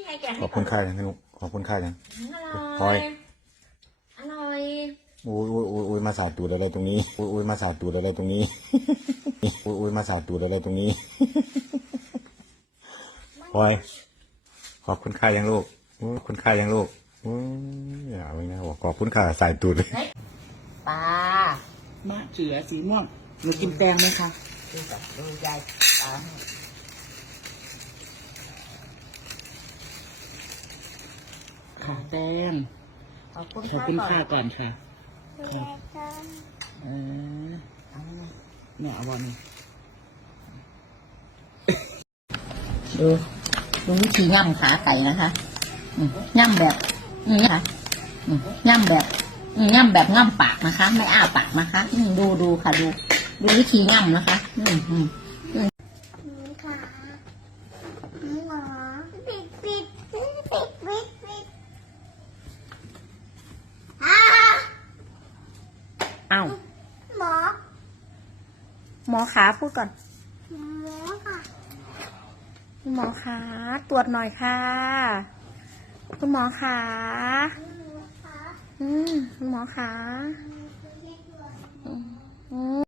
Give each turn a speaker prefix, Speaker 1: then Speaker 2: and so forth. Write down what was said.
Speaker 1: ไงแกะให้
Speaker 2: ขอบคุณค่ายังลูกขอบคุณค่ายัง
Speaker 1: อร่อยอร่อย
Speaker 2: อุ้ยมาสาดตูดอะไรตรงนี้อุ้ยมาสาดตูดอะไรตรงนี้อุ้ยมาสาดตูดอะไรตรงนี้พลอยขอบคุณค่ายังลูกคุณค่ายังลูกอย่าไว้นะบอกขอบคุณค่าสายตูด
Speaker 1: ปลาม
Speaker 3: ะเขือสีม่วงหนูกินแตงไหมคะ
Speaker 1: ดูกับดูยายปลาให้
Speaker 3: ค่ะแตง
Speaker 1: ขอบคุณ
Speaker 3: ขอบคุณค่า
Speaker 1: ก่อน
Speaker 3: ก่อนค่ะครับเออ
Speaker 1: เอาไง
Speaker 3: เนี่ยเอาวันนี้
Speaker 1: ดูวิธีย่ำขาไก่นะคะย่ำแบบนี้ค่ะย่ำแบบง่ำปากนะคะ ไม่อ้าปากนะคะดูค่ะดูวิธีย่ำนะคะ
Speaker 4: ค่ะหมอปิด
Speaker 5: อ้าว
Speaker 4: หมอ
Speaker 5: หมอขาพูดก่อน
Speaker 4: หมอค่ะ
Speaker 5: คุณหมอขาตรวจหน่อยค่ะคุณหมอขาคุณหมอขา